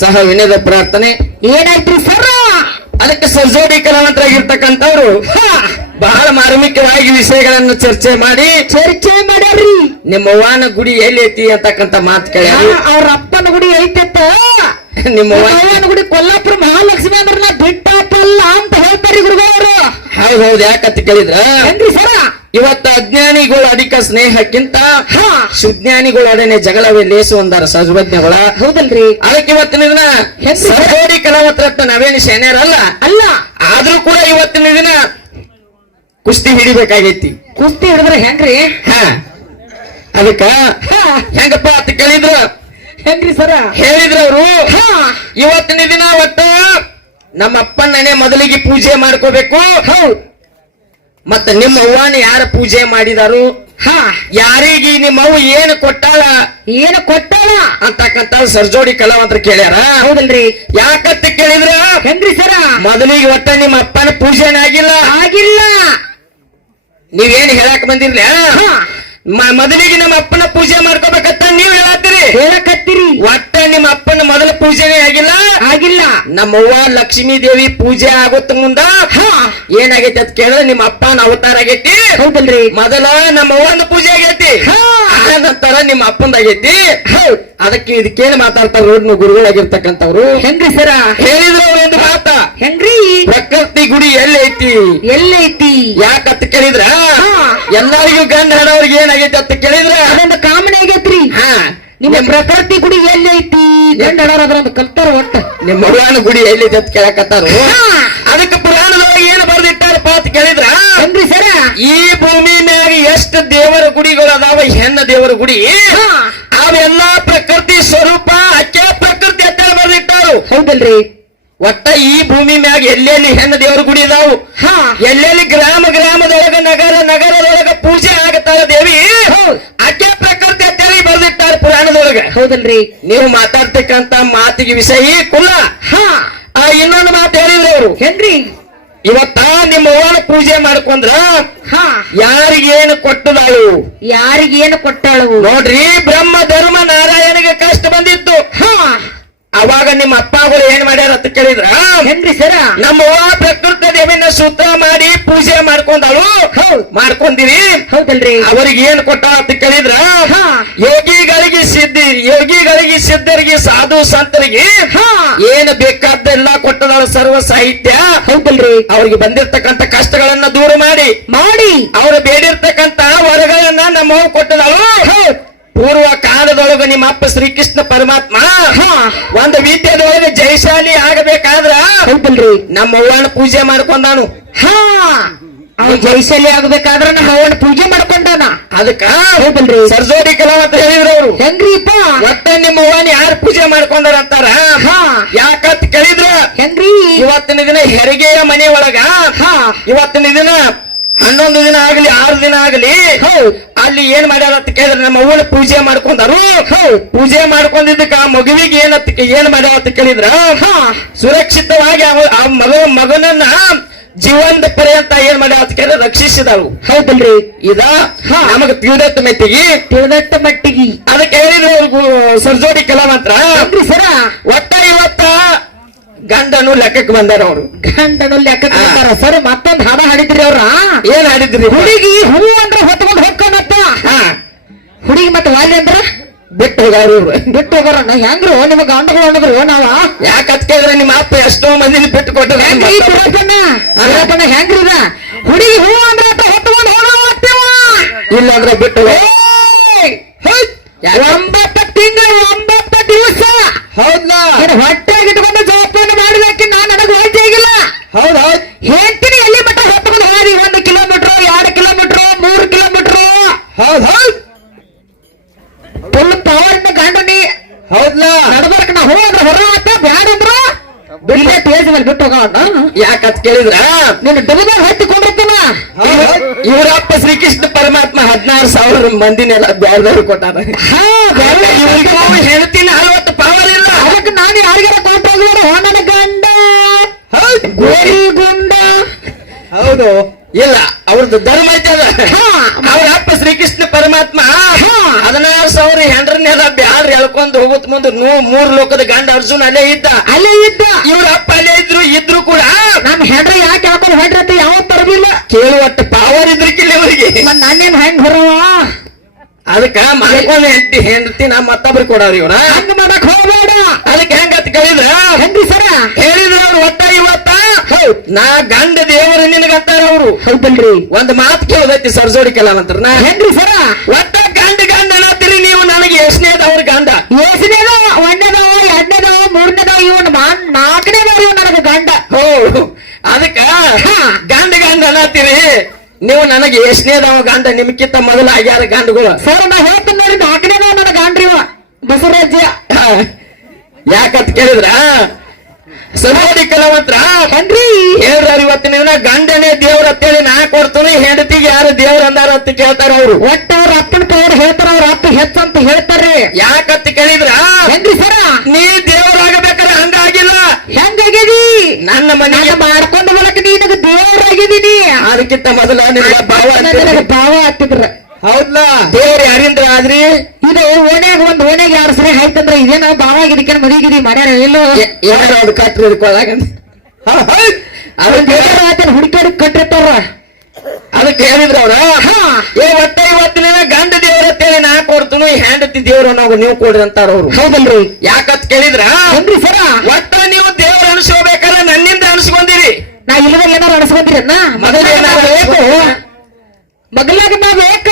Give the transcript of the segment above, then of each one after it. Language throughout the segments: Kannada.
ಸಹ ವಿನಯದ ಪ್ರಾರ್ಥನೆ. ಏನಾಯ್ತ್ರಿ ಸರ ಅದಕ್ಕೆ ಸರ್ಜೋಡಿ ಕಲಾವಂತರಾಗಿರ್ತಕ್ಕಂಥವ್ರು ಬಹಳ ಮಾರ್ಮಿಕವಾಗಿ ವಿಷಯಗಳನ್ನು ಚರ್ಚೆ ಮಾಡಿ ಚರ್ಚೆ ಮಾಡ್ಯಾರ್ರಿ. ನಿಮ್ಮ ಅವ್ವನ ಗುಡಿ ಎಲ್ಲಿ ಐತಿ ಅಂತಕ್ಕಂತ ಮಾತು ಕೇಳಿ ಅವ್ರ ಅಪ್ಪನ ಗುಡಿ ಐತತ್ತ ನಿಮ್ಮ ಅವ್ವ ಅವ್ವನ ಗುಡಿ ಕೊಲ್ಲಾಪುರ ಮಹಾಲಕ್ಷ್ಮಿ ಅಂದ್ರ ನಾ ಅಂತ ಹೇಳ್ತಾರೆ ಗುರುಗಳವರು. ಹೌದೌದು ಹೌದ್ ಯಾಕಂತ ಕೇಳಿದ್ರ? ಹೆಂಗ್ರಿ ಸರ ಇವತ್ತು ಅಜ್ಞಾನಿಗಳು ಅಧಿಕ ಸ್ನೇಹಕ್ಕಿಂತ ಹಾ. ಸುಜ್ಞಾನಿಗಳೊಡನೆ ಜಗಳವೇ ಲೇಸು ಅಂದಾರ ಸರ್ವಜ್ಞಗಳ ಹೌದಲ್ರಿ. ಅದಕ್ಕೆ ಇವತ್ತಿನ ದಿನ ಹೆಂಗ್ ಕಲಾವತ್ರ ಕಲಾವಂತರತ್ನ ನಾವೇನು ಶೇನ್ಯಾರಲ್ಲ ಅಲ್ಲ? ಆದ್ರೂ ಕೂಡ ಇವತ್ತಿನ ದಿನ ಕುಸ್ತಿ ಹಿಡಿಬೇಕಾಗೈತಿ. ಕುಸ್ತಿ ಹಿಡಿದ್ರೆ ಹೆಂಗ್ರಿ? ಹಾ. ಅದಕ್ಕ ಹಾ, ಹೆಂಗಪ್ಪ ಅಂತ ಕೇಳಿದ್ರ? ಹೆಂಗ್ರಿ ಸರ? ಹೇಳಿದ್ರ ಅವರು. ಹಾ. ಇವತ್ತಿನ ದಿನ ಒಟ್ಟ ನಮ್ಮ ಅಪ್ಪಣ್ಣನೇ ಮೊದಲಿಗೆ ಪೂಜೆ ಮಾಡ್ಕೋಬೇಕು. ಹೌದ್. ಮತ್ತ ನಿಮ್ಮ ಅವ್ವನ ಯಾರ ಪೂಜೆ ಮಾಡಿದಾರು? ಹಾ. ಯಾರಿಗೆ ನಿಮ್ಮ ಅವ್ವ ಏನು ಕೊಟ್ಟಾಳ? ಏನು ಕೊಟ್ಟಾಳ? ಅಂತಕ್ಕಂತ ಸರ್ಜೋಡಿ ಕಲಾವಂತರ ಕೇಳ್ಯಾರ? ಹೌದಲ್ರಿ. ಯಾಕತ್ತ ಕೇಳಿದ್ರ? ಹೆಂಗ್ರಿ ಸರ? ಮೊದಲಿಗೆ ಒಟ್ಟ ನಿಮ್ಮ ಅಪ್ಪನ ಪೂಜೆನ ಆಗಿಲ್ಲ. ಆಗಿಲ್ಲ. ನೀವೇನ್ ಹೇಳಕ್ ಬಂದಿರ್ಲಿ? ಮೊದಲಿಗೆ ನಮ್ಮ ಅಪ್ಪನ ಪೂಜೆ ಮಾಡ್ಕೋಬೇಕಂತ ನೀವ್ ಹೇಳತ್ತೀರಿ? ಹೇಳಕತ್ತೀರಿ. ಒಟ್ಟ ನಿಮ್ಮ ಅಪ್ಪನ ಮೊದಲ ಪೂಜೆನೇ ಆಗಿಲ್ಲ? ಆಗಿಲ್ಲ. ನಮ್ಮವ್ವ ಲಕ್ಷ್ಮೀ ದೇವಿ ಪೂಜೆ ಆಗುತ್ತ ಮುಂದ ಹಾ. ಏನಾಗೈತಿ ಅಂತ ಕೇಳಿದ್ರೆ ನಿಮ್ಮ ಅಪ್ಪನ ಅವತಾರ ಆಗೈತಿ. ಹೌದಲ್ರಿ. ಮೊದಲ ನಮ್ಮವ್ವನ ಪೂಜೆ ಆಗೈತಿ. ನಂತರ ನಿಮ್ಮ ಅಪ್ಪಂದ ಆಗೈತಿ. ಅದಕ್ಕೆ ಇದಕ್ಕೇನು ಮಾತಾಡ್ತಾರ ನೋಡ್ ಗುರುಗಳಾಗಿರ್ತಕ್ಕಂಥವ್ರು. ಹೆಂಗ್ರಿ ಸರ? ಹೇಳಿದ್ರು ಒಂದು ಮಾತ. ಹೆಂಗ್ರಿ? ಪ್ರಕೃತಿ ಗುಡಿ ಎಲ್ಲೈತಿ. ಎಲ್ಲೈತಿ. ಯಾಕಂತ ಕೇಳಿದ್ರ? ಹಾ. ಎಲ್ಲರಿಗೂ ಗಂಡ ಹಣವ್ರಿಗೆ ಏನಾಗೈತಿ ಅಂತ ಕೇಳಿದ್ರ? ಅದೊಂದು ಕಾಮನೆ ನಿಮ್ಮ ಪ್ರಕೃತಿ ಗುಡಿ ಎಲ್ಲಿ ಐತಿ? ಅದ್ರೊಂದು ಕಲ್ತಾರ ಒಟ್ಟ. ನಿಮ್ಮ ಮಗುವನ ಗುಡಿ ಎಲ್ಲಿ ಅಂತ ಕೇಳಕತ್ತಾರ. ಅದಕ್ಕೆ ಪುರಾಣದೊಳಗೆ ಏನು ಬರ್ದಿಟ್ಟಾರಪ್ಪ ಅಂತ ಕೇಳಿದ್ರ? ಅಂದ್ರಿ ಸರ? ಈ ಭೂಮಿ ಮ್ಯಾಗ ಎಷ್ಟು ದೇವರ ಗುಡಿಗಳು ಅದಾವ ಹೆಣ್ಣ ದೇವರ ಗುಡಿ? ಹಾ. ಅವೆಲ್ಲ ಪ್ರಕೃತಿ ಸ್ವರೂಪ ಅಚ್ಚ ಪ್ರಕೃತಿ ಅಂತ ಬರ್ದಿಟ್ಟಾರು. ಹೌದಲ್ರಿ. ಒಟ್ಟ ಈ ಭೂಮಿ ಮ್ಯಾಗ ಎಲ್ಲೆಲ್ಲಿ ಹೆಣ್ಣ ದೇವರ ಗುಡಿ ಇದಾವು? ಹಾ. ಎಲ್ಲೆಲ್ಲಿ ಗ್ರಾಮ ಗ್ರಾಮದೊಳಗ ನಗರ ನಗರದೊಳಗ ಪೂಜೆ ಆಗತ್ತಾಳ ದೇವಿ ಹೌದ್. ಅಚ್ಚ ಪ್ರಕೃತಿ ಅಂತೇಳಿ ಬರ್ದಿಟ್ಟಾರ ಹೌದಲ್ರಿ? ನೀವು ಮಾತಾಡ್ತಕ್ಕಂತ ಮಾತಿಗೆ ವಿಷಯ ಕುಲ್ಲ ಹಾ. ಆ ಇನ್ನೊಂದು ಮಾತು ಹೇಳಿದ್ರಿ ಅವರು. ಹೆಂಗ್ರಿ? ಇವತ್ತ ನಿಮ್ಮ ಅವ್ವನ ಪೂಜೆ ಮಾಡ್ಕೊಂಡ್ರ ಹಾ. ಯಾರಿಗೇನು ಕೊಟ್ಟದಾಳು? ಯಾರಿಗೇನು ಕೊಟ್ಟಾಳು? ನೋಡ್ರಿ ಬ್ರಹ್ಮ ಧರ್ಮ ನಾರಾಯಣಗೆ ಕಷ್ಟ ಬಂದಿತ್ತು. ಹಾ. ಅವಾಗ ನಿಮ್ಮ ಅಪ್ಪಗಳು ಏನ್ ಮಾಡ್ಯಾರ ಅಂತ ಕೇಳಿದ್ರ? ಹೆಂಗ್ರಿ ಸರ? ನಮ್ಮ ಪ್ರಕೃತಿ ದೇವಿನ ಸುತ್ತ ಮಾಡಿ ಪೂಜೆ ಮಾಡ್ಕೊಂಡಾಳು. ಮಾಡ್ಕೊಂಡಿರಿ ಹೌದಲ್ರಿ. ಅವ್ರಿಗೆ ಏನ್ ಕೊಟ್ಟ ಅಂತ ಕೇಳಿದ್ರ. ಯೋಗಿಗಳಿಗೆ ಸಿದ್ಧಿ ಯೋಗಿಗಳಿಗೆ ಸಿದ್ಧರಿಗೆ ಸಾಧು ಸಂತರಿಗೆ ಹಾ. ಏನು ಬೇಕಾದ್ದೆಲ್ಲ ಕೊಟ್ಟದಾಳ ಸರ್ವ ಸಾಹಿತ್ಯ? ಹೌದಲ್ರಿ. ಅವ್ರಿಗೆ ಬಂದಿರ್ತಕ್ಕಂಥ ಕಷ್ಟಗಳನ್ನ ದೂರ ಮಾಡಿ. ಮಾಡಿ. ಅವ್ರು ಬೇಡಿರ್ತಕ್ಕಂತ ವರಗಳನ್ನ ನಮ್ಮ ಕೊಟ್ಟದಾಳು. ಪೂರ್ವ ಕಾಲದೊಳಗ ನಿಮ್ಮ ಅಪ್ಪ ಶ್ರೀಕೃಷ್ಣ ಪರಮಾತ್ಮ ಹಾ. ಒಂದು ವಿದ್ಯೆದೊಳಗೆ ಜಯಶಾಲಿ ಆಗಬೇಕಾದ್ರ ಹೌದಲ್ರಿ. ನಮ್ಮ ಅವ್ವನ ಪೂಜೆ ಮಾಡ್ಕೊಂಡಾನು. ಹಾ. ಅವ್ನು ಜೈಶಾಲಿ ಆಗ್ಬೇಕಾದ್ರ ನಮ್ಮ ಅವನ ಪೂಜೆ ಮಾಡ್ಕೊಂಡಾನ. ಅದಕ್ಕ ಸರ್ಜೋರಿ ಸರ್ಜೋಡಿ ಅಂತ ಹೇಳಿದ್ರು ಅವರು. ಹೆಂಗ್ರಿಪ್ಪ? ಒಟ್ಟ ನಿಮ್ಮ ಅವ್ವನ ಯಾರು ಪೂಜೆ ಮಾಡ್ಕೊಂಡಾರ ಅಂತಾರ? ಯಾಕತ್ ಕೇಳಿದ್ರು? ಹೆಂಗ್ರಿ? ಇವತ್ತಿನ ದಿನ ಹೆರಿಗೆಯ ಮನೆ ಒಳಗ ಹಾ. ಇವತ್ತಿನ ದಿನ ಹನ್ನೊಂದು ದಿನ ಆಗಲಿ ಆರು ದಿನ ಆಗಲಿ ಅಲ್ಲಿ ಏನ್ ಮಾಡ್ಯಾರ ಅಂತ ಕೇಳಿದ್ರೆ ನಮ್ಮ ಅವ್ವನ ಪೂಜೆ ಮಾಡ್ಕೊಂಡಾರು. ಪೂಜೆ ಮಾಡ್ಕೊಂಡಿದ್ದಕ್ಕ ಆ ಮಗುವಿಗೆ ಏನತ್ತ ಏನ್ ಮಾಡ್ಯಾರ ಅಂತ ಕೇಳಿದ್ರ? ಹಾ. ಸುರಕ್ಷಿತವಾಗಿ ಅವ- ಆ ಮಗ ಮಗನನ್ನ ಜೀವಂತ ಪರ್ಯಂತ ಏನ್ ಮಾಡ್ಯಾವ ಅಂತ ಕೇಳಿದ್ರೆ ರಕ್ಷಿಸಿದಳು. ಹೌದಲ್ರಿ? ಇದ ಹಾ. ನಮಗ ತಿಳಿದತ್ತ ಮಟ್ಟಿಗೆ. ತಿಳಿದತ್ತ ಮಟ್ಟಿಗೆ. ಅದಕ್ಕೆ ಹೇಳಿದ್ರು ಅವ್ರಿಗೂ ಸರ್ಜೋಡಿ ಕಲಾ ಮಾತ್ರ ಸರ? ಒಟ್ಟ ಇವತ್ತ ಗಂಡನು ಲೆಕ್ಕಕ್ಕೆ ಬಂದಾರ ಅವರು. ಗಂಡನು ಲೆಕ್ಕಕ್ಕೆ ಬಂದಾರ. ಸರ್ ಮತ್ತೊಂದು ಹಾಡ ಹಾಡಿದ್ರಿ ಅವ್ರ? ಏನ್ ಹಾಡಿದ್ರಿ? ಹುಡುಗಿ ಹೂ ಅಂದ್ರೆ ಹೊತ್ಕೊಂಡು ಹೋಗ್ಕೊಂಡತ್ತ ಹಾ. ಹುಡುಗಿ ಮತ್ತೆ ವಾಲಿ ಅಂದ್ರ? ಬಿಟ್ಟು ಹೋಗಾರು ಬಿಟ್ಟು ಹೋಗೋರಣ್ಣ ಹೆಂಗ್ರು? ನಿಮ್ಮ ಗಂಡಗಳು ಅನ್ನೋದ್ರು ನಾವ? ಯಾಕೆ ಕೇಳಿದ್ರೆ ನಿಮ್ಮ ಅಪ್ಪ ಎಷ್ಟೋ ಮಂದಿ ಬಿಟ್ಟು ಕೊಟ್ಟರು ಹೆಂಗ್ರಿ ಹುಡುಗಿ ಹೂ ಅಂದ್ರೆ ಹೊತ್ಕೊಂಡ್ ಹೋಗ್ತೇವ ಇಲ್ಲ ಅಂದ್ರೆ ಬಿಟ್ಟು ಒಂಬತ್ತು ತಿಂಗಳು ಒಂಬತ್ತು ದಿವಸ. ಹೌದಾ ನೀನು ಹೊಟ್ಟೆಗೆ ಇಟ್ಕೊಂಡು ಜೋಪಾನ ಮಾಡ್ಬೇಕು ನಾ ನನಗೆ ವಯಸ್ಸೇ ಆಗಿಲ್ಲ ಹೌದ್ ಹೌದ್ ಹೇಳ್ತೀನಿ ಎಲ್ಲಿ ಮಟ್ಟ ಹೊತ್ಕೊಂಡು ಹೋಗಿ ಒಂದು ಕಿಲೋಮೀಟರ್ ಎರಡು ಕಿಲೋಮೀಟರ್ ಮೂರು ಕಿಲೋಮೀಟರ್ ಹೌದ್ ಹೌದ್ ಫುಲ್ ಪವರ್ ಗಂಡನಿ ಹೌದ್ಲಾ ನಡ್ಬರ್ಕ ನಾ ಹೋ ಅಂದ್ರೆ ಹೊರ ಆತ ಬ್ಯಾಡ ಅಂದ್ರ ಇಲ್ಲೇ ತೇಜ್ ಮೇಲೆ ಬಿಟ್ಟು ಹೋಗೋಣ ಯಾಕತ್ ಕೇಳಿದ್ರ? ನೀನು ಡಬದಾಗ ಹತ್ತಿಕೊಂಡಿರ್ತಾನ ಇವರ ಅಪ್ಪ ಶ್ರೀಕೃಷ್ಣ ಪರಮಾತ್ಮ ಹದಿನಾರು ಸಾವಿರ ಮಂದಿನೆಲ್ಲ ಬ್ಯಾರ್ದವ್ರು ಕೊಟ್ಟಾರ. ಇವ್ರಿಗೆ ಹೇಳ್ತೀನಿ ಅರವತ್ತು ಪವರ್ ಇಲ್ಲ. ಅದಕ್ಕೆ ನಾನು ಯಾರಿಗಾರ ಕೊಟ್ಟು ಹೋಗ್ಬೇಡ ಹೊಣ್ಣನ ಗಂಡ. ಗೋರಿ ಗುಂಡ. ಹೌದು. ಇಲ್ಲ ಅವ್ರದ್ದು ಧರ್ಮ ಐತೆ ಅದ. ಹಾ. ಅವ್ರ ಅಪ್ಪ ಶ್ರೀಕೃಷ್ಣ ಪರಮಾತ್ಮ. ಹದಿನಾರು ಸಾವಿರ ಹೆಂಡ್ರನ್ನೆಲ್ಲ ಬ್ಯಾಡ್ರಿ ಎಳ್ಕೊಂಡ್ ಹೋಗುತ್ತ ಮುಂದೆ ನೂ ಮೂರ್ ಲೋಕದ ಗಂಡ ಅರ್ಜುನ್ ಅಲ್ಲೇ ಇದ್ದ. ಅಲ್ಲೇ ಇದ್ದ. ಇವ್ರ ಅಪ್ಪ ಅಲ್ಲೇ ಇದ್ರು ಇದ್ರು ಕೂಡ ಹೆಡ್ರ ಯಾಕೆ ಹಾಕೊಂಡು ಹೆಡ್ರ ಅಂತ ಯಾವ ತರಬಿಲ್ಲ ಕೇಳುವಟ್ಟು ಪಾವರ್ ಇದ್ರಿಕಿಲ್ಲ ಅವರಿಗೆ. ಮತ್ ನಾನೇನ್ ಹೆಂಗ್ ಹೊರವ? ಅದಕ್ಕ ಮಾಡ್ಕೊಂಡ್ ಹೆಂಡತಿ ಹೆಂಡತಿ ನಾ ಮತ್ತೊಬ್ರು ಕೊಡವ್ರ ಇವ್ರ ಹಂಗ ಮಾಡಕ್ ಹೋಗ್ಬೇಡ? ಅದಕ್ಕೆ ಹೆಂಗತ್ ಕೇಳಿದ್ರ? ಹೆಂಡಿ ಸರ? ಹೇಳಿದ್ರ ಅವ್ರು ಒಟ್ಟ ಇವತ್ತ? ನಾ ಗಂಡ ದೇವರು ನಿನಗಂತಾರ ಅವ್ರು. ಹೌದಲ್ರಿ ಒಂದ್ ಮಾತು ಕೇಳದೈತಿ ಸರ್ಜೋಡಿ ಕೇಳಂತಾರ ನಾ. ಹೆಂಗ್ರಿ ಸರ? ಒಟ್ಟ ಗಂಡ ಗಂಡ ಅನ್ನತ್ತೀರಿ ನೀವು ನನಗೆ ಎಷ್ಟನೇದವ್ರ ಗಂಡ? ಎಷ್ಟನೇದ? ಒಂದನೇದವ ಎರಡನೇದವ ಮೂರನೇದವ ಇವನ್ ನಾಲ್ಕನೇದವ ಇವ್ ನನಗ ಗಂಡ. ಹೌದು. ಗಂಡ ಗಂಡ ಅನ್ನತ್ತೀರಿ ನೀವು ನನಗೆ ಎಷ್ಟನೇದವ ಗಂಡ ನಿಮ್ಕಿಂತ ಮೊದಲು ಆಗ್ಯಾರ ಗಂಡಗಳು? ಸರ್ ನಾ ಹೇಳ್ತೀನಿ ನೋಡಿ ನಾಲ್ಕನೇದವ ನನ್ನ ಗಂಡ್ರಿ ಬಸವರಾಜ್ಯ. ಯಾಕಂತ ಕೇಳಿದ್ರ? ಸುಮಾರಿ ಕಲಾವಂತ್ರ? ಹೆಂಗ್ರಿ ಹೇಳ್ರ ಇವತ್ತಿನ ನೀವು ಗಂಡನೇ ದೇವ್ರ ಅಂತೇಳಿ ನಾ ಕೊಡ್ತೀನಿ ಹೆಂಡತಿಗೆ ಯಾರು ದೇವ್ರ ಅಂದಾರ ಅಂತ ಕೇಳ್ತಾರ ಅವ್ರು. ಒಟ್ಟ ಅವ್ರ ಅಪ್ಪನ ಪವರ್ ಹೇಳ್ತಾರ ಅವ್ರ ಅಪ್ಪ ಹೆಚ್ಚಂತ ಹೇಳ್ತಾರ್ರಿ. ಯಾಕಂತ ಕೇಳಿದ್ರ? ಹೆಂಗ್ರಿ ಸರ? ನೀ ಹಂಗಾಗಿಲ್ಲ ಹೆಂಗಾಗ್ಯದಿ? ನನ್ನ ಮನೆಗೆ ಮಾಡ್ಕೊಂಡು ಬರಕ್ ನೀನಗ ದೇವರಾಗಿದ್ದೀನಿ ಅದಕ್ಕಿಂತ ಮೊದಲ ಭಾವ ನನಗ ಭಾವ ಆಗ್ತಿದ್ರ ಹೌದಾ ದೇವ್ರ ಯಾರಿಂದ ಆದ್ರಿ? ಇದು ಓಣ್ಯಾಗ ಒಂದ್ ಓಣ್ಯಾಗ ಯಾರ ಸರಿ ಆಯ್ತಂದ್ರ ಇದೇನೋ ಭಾವ ಇದಕ್ಕೆ ಮರಿಗಿದಿ ಮಾಡ್ಯಾರ ಎಲ್ಲೋ. ಯಾರು ಅದು ಕಟ್ರಿ ಇದ್ಕೊಳಗ ಅದಕ್ಕೆ ಅದಕ್ಕೆ ಹುಡುಕಾಡಿ ಕಟ್ಟಿರ್ತಾರ. ಅದಕ್ಕೆ ಹೇಳಿದ್ರ ಅವ್ರ. ಹಾ. ಏ ಒಟ್ಟ ಇವತ್ತಿನ ಗಂಡ ಕೊಡ್ತೀನಿ ಹೆಂಡತಿ ದೇವ್ರ ನಾವು ನೀವು ಕೊಡ್ರಿ ಅಂತಾರ ಅವ್ರು. ಹೌದಲ್ರಿ. ಯಾಕತ್ ಕೇಳಿದ್ರ? ಹೆಂಗ್ರಿ ಸರ? ಒಟ್ಟ ನೀವು ದೇವ್ರ ಅನಿಸ್ಕೋಬೇಕಾದ್ರೆ ನನ್ನಿಂದ ಅನ್ಸ್ಕೊಂಡಿರಿ. ನಾ ಇಲ್ಲದ ಏನಾರು ಅನಿಸ್ಕೊಂಡಿರಿ ಮೊದಲು ಏನಾರ ಬೇಕು. ಮಗಲಾಗ ಬೇಕ.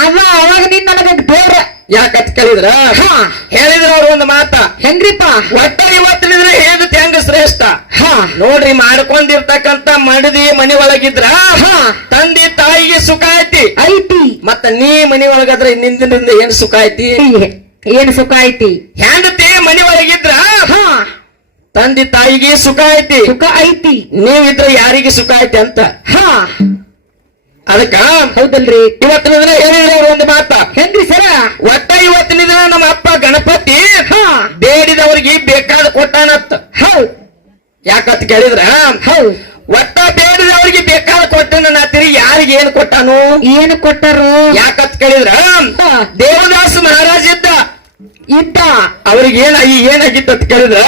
ಅವಾಗ ನೀನ್ ನನಗ ದೇವ್ರ ಯಾಕಂತ ಕಲಿದ್ರ ಹಾ. ಹೇಳಿದ್ರ ಅವ್ರ ಒಂದು ಮಾತ. ಹೆಂಗ್ರಿಪ್ಪ? ಒಟ್ಟ ಇವತ್ತಿನ ದಿನ ತೆಂಗ ಹೆಂಗ ಶ್ರೇಷ್ಠ? ಹಾ. ನೋಡ್ರಿ ಮಾಡ್ಕೊಂಡಿರ್ತಕ್ಕಂತ ಮಡದಿ ಮನಿ ಒಳಗಿದ್ರ ಹಾ. ತಂದೆ ತಾಯಿಗೆ ಸುಖ ಐತಿ ಐತಿ. ಮತ್ತ ನೀ ಮನಿ ಒಳಗಾದ್ರೆ ನಿಂದಿನಿಂದ ಏನ್ ಸುಖ ಐತಿ ಏನ್ ಸುಖ ಐತಿ ಹೆಂಡತಿ ಮನಿ ಒಳಗಿದ್ರ ಹಾ. ತಂದೆ ತಾಯಿಗೆ ಸುಖ ಐತಿ ಸುಖ ಐತಿ. ನೀವಿದ್ರ ಯಾರಿಗೆ ಸುಖ ಐತಿ ಅಂತ? ಹಾ. ಅದಕ್ಕ? ಹೌದಲ್ರಿ. ಇವತ್ತಿನ ದಿನ ಹೇಳಿದ್ರ ಒಂದು ಮಾತ? ಹೆಂಗ್ರಿ ಸರ? ಒಟ್ಟ ಇವತ್ತಿನ ದಿನ ನಮ್ಮ ಅಪ್ಪ ಗಣಪತಿ ಹಾ. ಬೇಡಿದವ್ರಿಗೆ ಬೇಕಾದ ಕೊಟ್ಟಾನತ್ತ ಹೌ ಯಾಕತ್ ಕೇಳಿದ್ರ? ಹೌ ಒಟ್ಟ ಬೇಡಿದವ್ರಿಗೆ ಬೇಕಾದ ಕೊಟ್ಟನ ನಾತಿರಿ ಯಾರಿಗೆ ಏನ್ ಕೊಟ್ಟಾನು? ಏನು ಕೊಟ್ಟರು? ಯಾಕತ್ ಕೇಳಿದ್ರ. ದೇವದಾಸ ಮಹಾರಾಜ ಇದ್ದ ಅವ್ರಿಗೆ ಏನ ಏನಾಗಿತ್ತು ಅಂತ ಕೇಳಿದ್ರ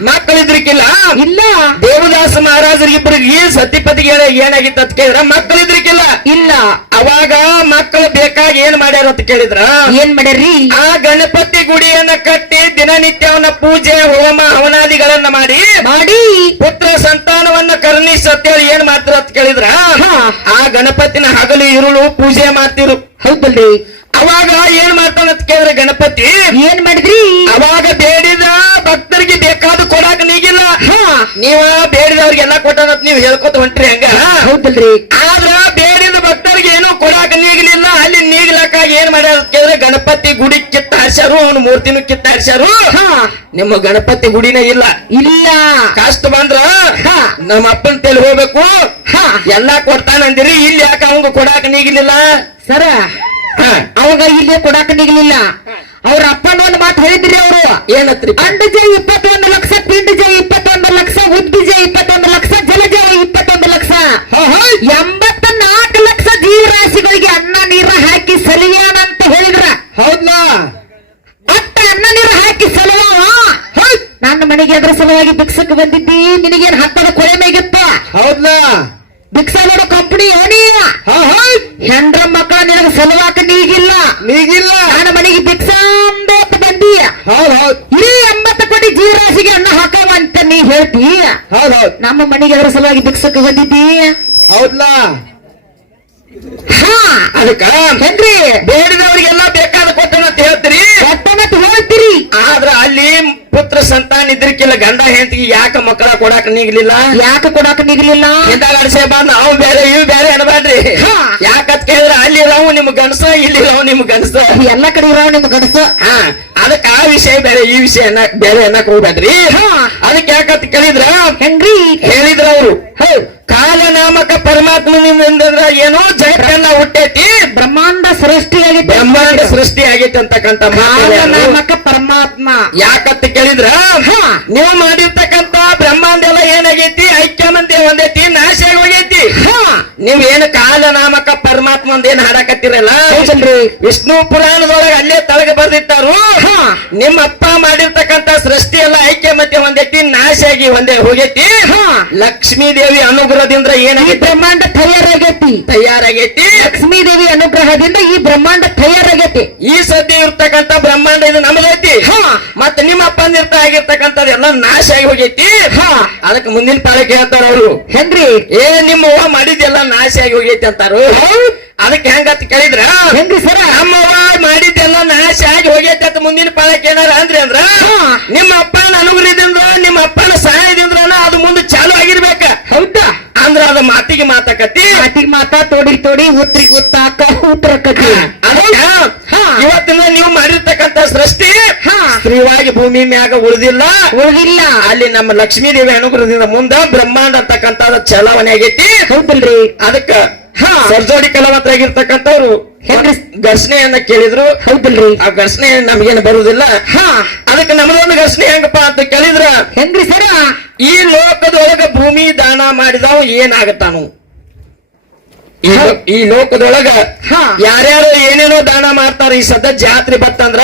ನಾ ಕಲಿದ್ರಿಕ್ಕಿಲ್ಲ ಇಲ್ಲ. ದೇವದಾಸ ಮಹಾರಾಜರಿಗೆ ಈ ಸತಿಪತಿಗೆ ಏನ- ಏನಾಗಿತ್ತು ಅಂತ ಕೇಳಿದ್ರ ಮಕ್ಕಳಿದ್ರಿಕ್ಕಿಲ್ಲ ಇಲ್ಲ. ಅವಾಗ ಮಕ್ಕಳು ಬೇಕಾಗಿ ಏನ್ ಮಾಡ್ಯಾರ ಅಂತ ಕೇಳಿದ್ರ? ಏನ್ ಮಾಡ್ಯಾರ್ರಿ? ಆ ಗಣಪತಿ ಗುಡಿಯನ್ನ ಕಟ್ಟಿ ದಿನನಿತ್ಯ ಅವನ ಪೂಜೆ ಹೋಮ ಹವನಾದಿಗಳನ್ನ ಮಾಡಿ ಮಾಡಿ. ಪುತ್ರ ಸಂತಾನವನ್ನ ಕರುಣಿಸಿ ಅಂತೇಳಿ ಏನ್ ಮಾಡ್ತಾರ ಅಂತ ಕೇಳಿದ್ರ. ಆ ಗಣಪತಿನ ಹಗಲು ಇರುಳು ಪೂಜೆ ಮಾಡ್ತಿರು. ಹೌದಲ್ರಿ. ಅವಾಗ ಏನ್ ಮಾಡ್ತಾನ ಅಂತ ಕೇಳಿದ್ರೆ ಗಣಪತಿ? ಏನ್ ಮಾಡಿದ್ರಿ? ಅವಾಗ ಬೇಡಿದ ಭಕ್ತರಿಗೆ ಬೇಕಾದ ಕೊಡಾಕ ನೀಗಿಲ್ಲ. ಹಾ. ನೀವ ಬೇಡಿದವ್ರಿಗೆಲ್ಲ ಕೊಟ್ಟಾನಂತ ನೀವು ಹೇಳ್ಕೊತ ಹೊಂಟ್ರಿ ಹಂಗ? ಹೌದಲ್ರಿ. ಆದ್ರ ಬೇಡಿದ ಭಕ್ತರಿಗೆ ಏನು ಕೊಡಾಕ ನೀಗಲಿಲ್ಲ. ಅಲ್ಲಿ ನೀಗ್ಲಕ್ಕ ಏನ್ ಮಾಡ್ಯಾರ ಕೇಳಿದ್ರೆ ಗಣಪತಿ ಗುಡಿ ಕಿತ್ತ ಹಾರ್ಸ್ಯಾರು ಅವ್ನ ಮೂರ್ತಿನೂ ಕಿತ್ತ ಹರ್ಸ್ಯಾರು ಹಾ. ನಿಮ್ಮ ಗಣಪತಿ ಗುಡಿನ ಇಲ್ಲ. ಇಲ್ಲ. ಕಷ್ಟ ಬಂದ್ರ ಹಾ. ನಮ್ಮ ಅಪ್ಪನ ತೆಲ್ ಹೋಗ್ಬೇಕು. ಹಾ. ಎಲ್ಲಾ ಕೊಡ್ತಾನಂದಿರಿ ಇಲ್ಲಿ ಯಾಕೆ ಅವಂಗ ಕೊಡಾಕ ನೀಗಿಲಿಲ್ಲ? ಸರ ಹಾ. ಅವಾಗ ಇಲ್ಲೇ ಕೊಡಾಕ ನಿಗ್ಲಿಲ್ಲ. ಅವ್ರ ಅಪ್ಪನ ಒಂದು ಮಾತು ಹೇಳಿದ್ರಿ ಅವರು. ಏನತ್ರಿ? ಅಂಡಜ ಇಪ್ಪತ್ತೊಂದು ಲಕ್ಷ ಪಿಂಡಜ ಇಪ್ಪತ್ತೊಂದು ಲಕ್ಷ ಉದ್ಬಿಜ ಇಪ್ಪತ್ತೊಂದು ಲಕ್ಷ ಜಲಜ ಇಪ್ಪತ್ತೊಂದು ಲಕ್ಷ. ಎಂಬತ್ತ ನಾಲ್ಕು ಲಕ್ಷ ಜೀವರಾಶಿಗಳಿಗೆ ಅನ್ನ ನೀರ ಹಾಕಿ ಸಲಿಯಾನ ಅಂತ ಹೇಳಿದ್ರ. ಹೌದ್ಲಾ ಅತ್ತ ಅನ್ನ ನೀರು ಹಾಕಿ ಸಲುವ? ನನ್ನ ಮನೆಗೆ ಅದರ ಸಲುವಾಗಿ ಬಿಕ್ಸಕ್ಕೆ ಬಂದಿದ್ದೀ ನಿನಗೇನ್ ಹತ್ತದ ಕೊಳೆ ಮೇಗಿತ್ತ ಹೌದ್ಲಾ ಭಿಕ್ಷಾ ನೋಡೋ ಕಂಪನಿ ಏನಿ ಹೆಂಡ್ರ ಮಕ್ಕಳ ನಿನಗೆ ಸಲುವಾಕ ನೀಗಿಲ್ಲ. ನೀಗಿಲ್ಲ. ನನ್ನ ಮನೆಗೆ ಭಿಕ್ಷಾ ಅಂದೇತ್ ಬಂದೀಯ. ಹೌದ್ ಹೌದ್. ಈ ಎಂಬತ್ತು ಕೋಟಿ ಜೀವರಾಶಿಗೆ ಅನ್ನ ಹಾಕವ ಅಂತ ನೀ ಹೇಳ್ತಿ ಹೌದ್ ಹೌದ್. ನಮ್ಮ ಮನೆಗೆ ಅದರ ಸಲುವಾಗಿ ಭಿಕ್ಷಕ್ಕೆ ಬಂದಿದ್ದಿ ಹೌದ್ಲಾ. ಹಾ. ಅದಕ್ಕ ಹೆಂಗ್ರಿ? ಬೇಡಿದವರಿಗೆಲ್ಲ ಬೇಕಾದ ಕೊಟ್ಟನ ಅಂತ ಹೇಳ್ತೀರಿ? ಒಟ್ಟನತ್ ಹೇಳ್ತೀರಿ. ಆದ್ರ ಅಲ್ಲಿ ಪುತ್ರ ಸಂತಾನ ಇದ್ರಿಕಿಲ್ಲ ಗಂಡ ಹೆಂಡತಿಗೆ ಯಾಕ ಮಕ್ಕಳ ಕೊಡಾಕ ನೀಗ್ಲಿಲ್ಲ? ಯಾಕೆ ಕೊಡಾಕ ನಿಗ್ಲಿಲ್ಲ? ಬಂದ್ ನಾವು ಬೇರೆ ಇವ್ ಬೇರೆ ಅನ್ಬೇಡ್ರಿ ಯಾಕತ್ ಕೇಳಿದ್ರ ಅಲ್ಲಿ ನಾವು ನಿಮ್ ಗನಸ ಇಲ್ಲಿ ಇರೋವು ನಿಮ್ ಗನಸ ಎಲ್ಲ ಕಡೆ ಇರೋ ನಿಮ್ ಗನಸ ಹಾ ಅದಕ್ಕ ಆ ವಿಷಯ ಬೇರೆ ಈ ವಿಷಯ ಬೇರೆ ಅನ್ನಕ್ ಹೋಗ್ಬೇಡ್ರಿ ಹಾ. ಅದಕ್ಕೆ ಯಾಕಂತ ಕೇಳಿದ್ರ? ಹೆಂಗ್ರಿ? ಹೇಳಿದ್ರ ಅವರು. ಹೌದ್ ಪರಮಾತ್ಮ ಪರಮಾತ್ಮನಿಂದ ಏನೋ ಜಗತ್ತೆಲ್ಲ ಹುಟ್ಟೈತಿ. ಬ್ರಹ್ಮಾಂಡ ಸೃಷ್ಟಿಯಾಗಿತ್ತು. ಬ್ರಹ್ಮಾಂಡ ಸೃಷ್ಟಿ ಆಗೈತಿ ಅಂತಕ್ಕಂತ ಹೇಳು. ನಾಮಕ ಪರಮಾತ್ಮ. ಯಾಕಂತ ಕೇಳಿದ್ರ. ನೀವು ಮಾಡಿರ್ತಕ್ಕಂತ ಬ್ರಹ್ಮಾಂಡ ಎಲ್ಲ ಏನಾಗೈತಿ? ಐಕ್ಯಮಂತೆ ಒಂದೈತಿ ನಾಶ ಹೋಗೈತಿ ನೀವ್ ಏನು ಕಾಲ ನಾಮಕ ಪರಮಾತ್ಮ ಏನ್ ಹಾಡಕತ್ತಿರಲ್ಲ? ವಿಷ್ಣು ಪುರಾಣದೊಳಗೆ ಅಲ್ಲೇ ತಳಗ ಬರ್ದಿತ್ತಾರು. ನಿಮ್ಮ ಅಪ್ಪ ಮಾಡಿರ್ತಕ್ಕಂತ ಸೃಷ್ಟಿ ಎಲ್ಲ ಐಕ್ಯ ಮತ್ತೆ ಒಂದೈತಿ ನಾಶ ಆಗಿ ಒಂದೇ ಹೋಗೈತಿ. ಹಾ. ಲಕ್ಷ್ಮೀ ದೇವಿ ಅನುಗ್ರಹದಿಂದ ಈ ಬ್ರಹ್ಮಾಂಡ ತಯಾರಾಗೈತಿ. ತಯಾರಾಗೈತಿ. ಲಕ್ಷ್ಮೀ ದೇವಿ ಅನುಗ್ರಹದಿಂದ ಈ ಬ್ರಹ್ಮಾಂಡ ತಯಾರಾಗೈತಿ. ಈ ಸದ್ಯ ಇರ್ತಕ್ಕಂತ ಬ್ರಹ್ಮಾಂಡ ಇದು ನಮಗೈತಿ. ಹಾ. ಮತ್ತೆ ನಿಮ್ಮ ಅಪ್ಪಂದಿರ್ತ ಆಗಿರ್ತಕ್ಕಂಥದ್ದೆಲ್ಲ ನಾಶ ಆಗಿ ಹೋಗೈತಿ. ಹಾ. ಅದಕ್ಕೆ ಮುಂದಿನ ಪಾಲಕ್ಕೆ ಹೇಳ್ತಾರ ಅವರು. ಹೆಂಗ್ರಿ? ಏ ನಿಮ್ಮ ಅವ್ವ ಮಾಡಿದ್ದೆಲ್ಲ ನಾಶ ಆಗಿ ಹೋಗೈತಿ ಅಂತಾರು. ಅದಕ್ಕೆ ಹೆಂಗತ್ ಕೇಳಿದ್ರ? ಹೆಂಗ್ರಿ ಸರ? ನಮ್ಮವ್ವ ಮಾಡಿದ್ದೆಲ್ಲ ನಾಶ ಆಗಿ ಹೋಗೈತಿ ಮುಂದಿನ ಪಾಲಕ್ ಏನಾರ ಅಂದ್ರಿ ಅಂದ್ರ. ನಿಮ್ಮ ಅಪ್ಪನ ಅನುಗ್ರಹದಿಂದ ನಿಮ್ಮ ಅಪ್ಪನ ಸಹಾಯದಿಂದ ಅದು ಮುಂದೆ ಚಾಲು ಆಗಿರ್ಬೇಕ. ಹೌದಾ? ಅಂದ್ರ ಅದ ಮಾತಿಗೆ ಮಾತಾಕತಿ ಮಾತಿಗೆ ಮಾತಾ ತೋಡಿ ತೋಡಿ ಉತ್ರಿ ಉತ್ತಾಕ ಹಾ. ಇವತ್ತಿನ ನೀವು ಮಾಡಿರ್ತಕ್ಕಂತ ಸೃಷ್ಟಿ ಹಾ. ಸ್ತ್ರೀವಾಗಿ ಭೂಮಿ ಮ್ಯಾಗ ಉಳಿದಿಲ್ಲ. ಉಳಿದಿಲ್ಲ. ಅಲ್ಲಿ ನಮ್ಮ ಲಕ್ಷ್ಮೀ ದೇವಿ ಅನುಗ್ರಹದಿಂದ ಮುಂದ ಬ್ರಹ್ಮಾಂಡ ಅಂತಕ್ಕಂತ ಚಲಾವಣೆ ಆಗೈತಿ ಹೌದಲ್ರಿ. ಅದಕ್ಕ. ಸರ್ಜೋಡಿ ಕಲಾವಂತರಾಗಿರ್ತಕ್ಕಂಥವ್ರು ಹೆಂಗ್ರಿ? ಘರ್ಷಣೆಯನ್ನ ಕೇಳಿದ್ರು. ಹೌದಿಲ್ರಿ. ಆ ಘರ್ಷಣೆ ನಮ್ಗೇನು ಬರುವುದಿಲ್ಲ ಹಾ. ಅದಕ್ಕೆ ನಮ್ದೊಂದು ಘರ್ಷಣೆ ಹೆಂಗಪ್ಪ ಅಂತ ಕೇಳಿದ್ರ. ಹೆಂಗ್ರಿ ಸರ? ಈ ಲೋಕದೊಳಗ ಭೂಮಿ ದಾನ ಮಾಡಿದವ ಏನಾಗತ್ತಾನು. ಈ ಲೋಕದೊಳಗ ಹಾ. ಯಾರ್ಯಾರು ಏನೇನೋ ದಾನ ಮಾಡ್ತಾರ ಈ ಸದ್ದ ಜಾತ್ರೆ ಬತ್ತಂದ್ರ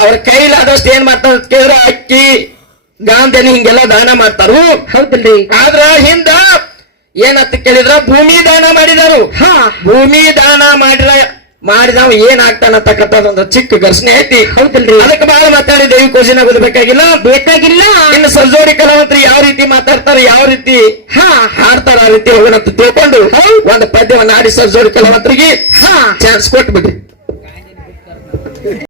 ಅವ್ರ ಕೈಲಾದಷ್ಟು ಏನ್ ಮಾಡ್ತಾರ ಕೇಳಿದ್ರ ಅಕ್ಕಿ ಗಾಂಧಿ ಹಿಂಗೆಲ್ಲ ದಾನ ಮಾಡ್ತಾರು. ಹೌದಿಲ್ರಿ. ಆದ್ರ ಹಿಂದ ಏನಂತ ಕೇಳಿದ್ರ? ಭೂಮಿ ದಾನ ಮಾಡಿದರು. ಹಾ. ಭೂಮಿ ದಾನ ಮಾಡಿರ ಮಾಡಿದವ ಏನಾಗ್ತಾನ ಅಂತಕ್ಕಂಥದ್ದು ಒಂದು ಚಿಕ್ಕ ಘರ್ಷಣೆ ಐತಿ. ಹೌದಲ್ರಿ. ಅದಕ್ಕೆ ಬಹಳ ಮಾತಾಡಿ ದೇವಿ ಕೋಶನ ಓದಬೇಕಾಗಿಲ್ಲ? ಬೇಕಾಗಿಲ್ಲ. ಇನ್ನು ಸರ್ಜೋಡಿ ಕಲಾವಂತರು ಯಾವ ರೀತಿ ಮಾತಾಡ್ತಾರೆ ಯಾವ ರೀತಿ ಹಾ. ಹಾಡ್ತಾರ ಆ ರೀತಿ ಹೋಗೋಣ ತಿಳ್ಕೊಂಡು. ಒಂದು ಪದ್ಯವನ್ನ ಆಡಿ ಸರ್ಜೋಡಿ ಕಲಾವಂತರಿಗೆ ಹಾ. ಚಾನ್ಸ್ ಕೊಟ್ಬಿಡ್ರಿ.